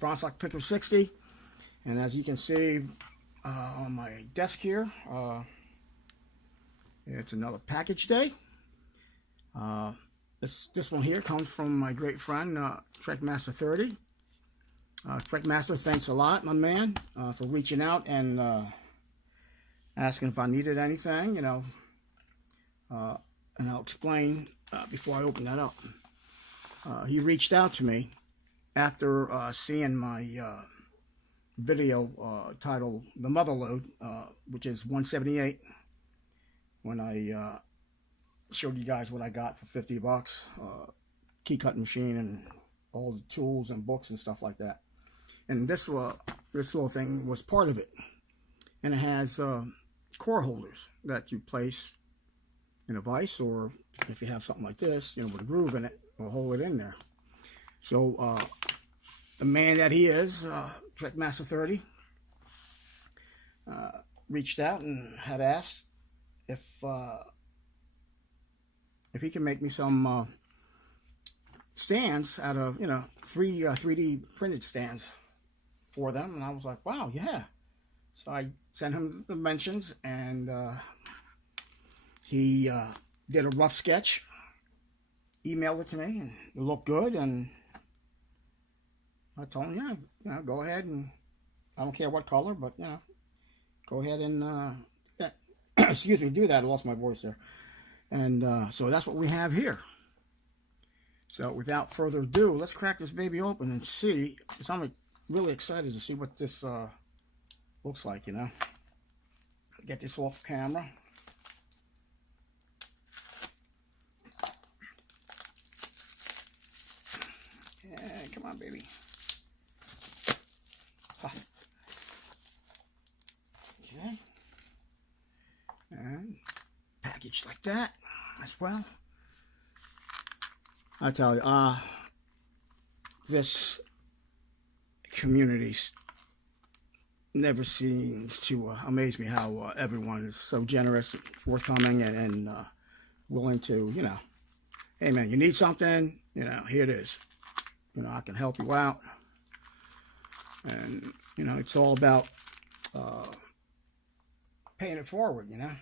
Bronze Picker 60. And as you can see on my desk here, it's another package day. This one here comes from my great friend, Trekmaster30. Trekmaster, thanks a lot, my man, for reaching out and asking if I needed anything, you know. And I'll explain before I open that up. He reached out to me after seeing my video titled The Mother Load, which is 178, when I showed you guys what I got for 50 bucks, key cutting machine and all the tools and books and stuff like that. And this little thing was part of it. And it has core holders that you place in a vise, or if you have something like this, you know, with a groove in it, will hold it in there. So the man that he is, Trekmaster30, reached out and had asked if he can make me some stands out of, you know, 3D printed stands for them. And I was like, wow, yeah. So I sent him the dimensions, and he did a rough sketch, emailed it to me, and it looked good. And I told him, yeah, you know, go ahead, and I don't care what color, but, you know, go ahead and yeah, excuse me, do that. I lost my voice there. And so that's what we have here. So without further ado, let's crack this baby open and see, because I'm really excited to see what this looks like, you know. Get this off camera. Yeah, come on, baby. Huh. Okay. And packaged like that as well. I tell you, this community never seems to amaze me how everyone is so generous, forthcoming, and willing to, you know, hey man, you need something, you know, here it is. You know, I can help you out. And, you know, it's all about paying it forward, you know.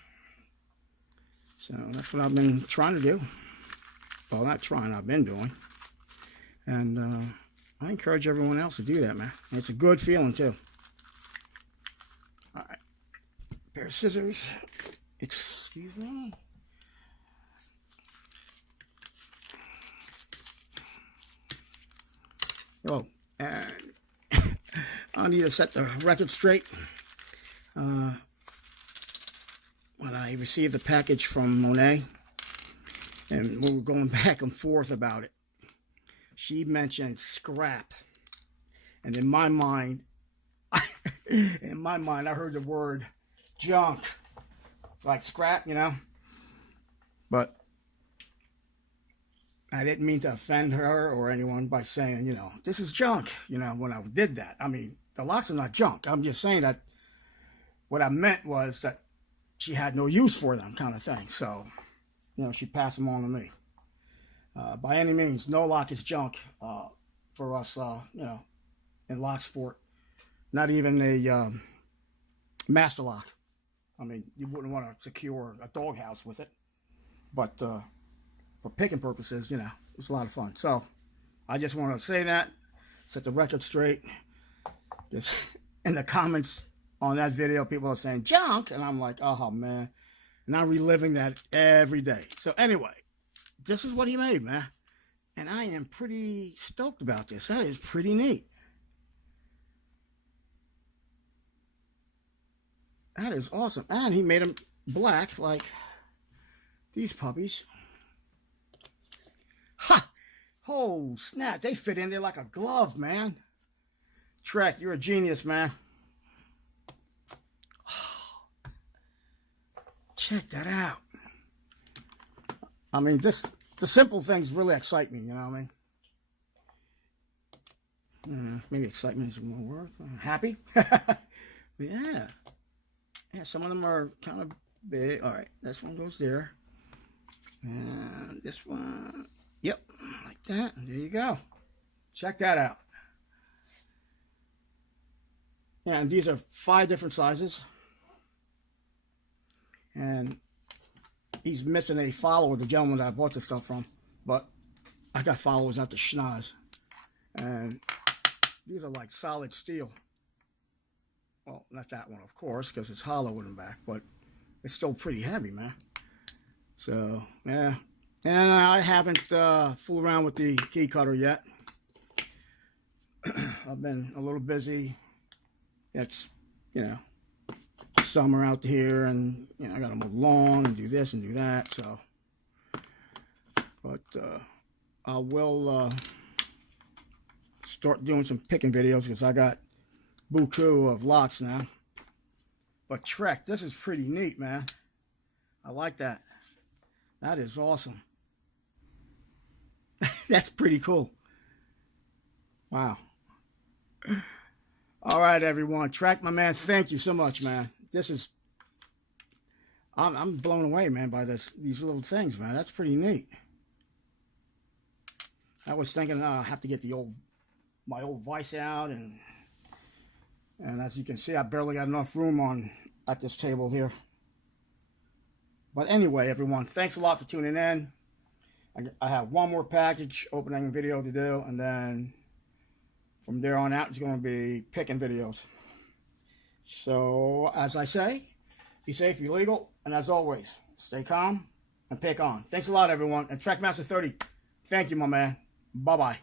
So that's what I've been trying to do. Well, not trying, I've been doing. And I encourage everyone else to do that, man. And it's a good feeling, too. All right. Pair of scissors. Excuse me. Oh, and I need to set the record straight. When I received the package from Monet, and we were going back and forth about it, she mentioned scrap, and in my mind, I heard the word junk, like scrap, you know. But I didn't mean to offend her or anyone by saying, you know, this is junk, you know, when I did that. I mean, the locks are not junk. I'm just saying that what I meant was that she had no use for them, kind of thing. So, you know, she passed them on to me. By any means, no lock is junk for us, you know, in lock sport. Not even a master lock. I mean, you wouldn't want to secure a doghouse with it. But for picking purposes, you know, it's a lot of fun. So I just want to say that, set the record straight. Just in the comments on that video, people are saying junk, and I'm like, oh man. And I'm reliving that every day. So anyway, this is what he made, man. And I am pretty stoked about this. That is pretty neat. That is awesome. And he made them black like these puppies. Ha! Oh, snap. They fit in there like a glove, man. Trek, you're a genius, man. Oh, check that out. I mean, the simple things really excite me, you know what I mean? Maybe excitement is more word. Happy? Yeah. Yeah, some of them are kind of big. All right, this one goes there. And this one, yep, like that. There you go. Check that out. And these are 5 different sizes. And he's missing a follower, the gentleman that I bought this stuff from. But I got followers at the schnoz. And these are like solid steel. Well, not that one, of course, because it's hollow in the back. But it's still pretty heavy, man. So, yeah. And I haven't fooled around with the key cutter yet. I've been a little busy. It's, you know, summer out here, and you know, I gotta mow lawn and do this and do that. So, but I will start doing some picking videos because I got buku of locks now. But Trek, this is pretty neat, man. I like that. That is awesome. That's pretty cool. Wow. All right, everyone. Trek, my man, thank you so much, man. This is, I'm blown away, man, by these little things, man. That's pretty neat. I was thinking I have to get my old vise out, and as you can see, I barely got enough room at this table here. But anyway, everyone, thanks a lot for tuning in. I have one more package opening video to do, and then from there on out, it's going to be picking videos. So, as I say, be safe, be legal, and as always, stay calm and pick on. Thanks a lot, everyone. And Trekmaster30, thank you, my man. Bye-bye.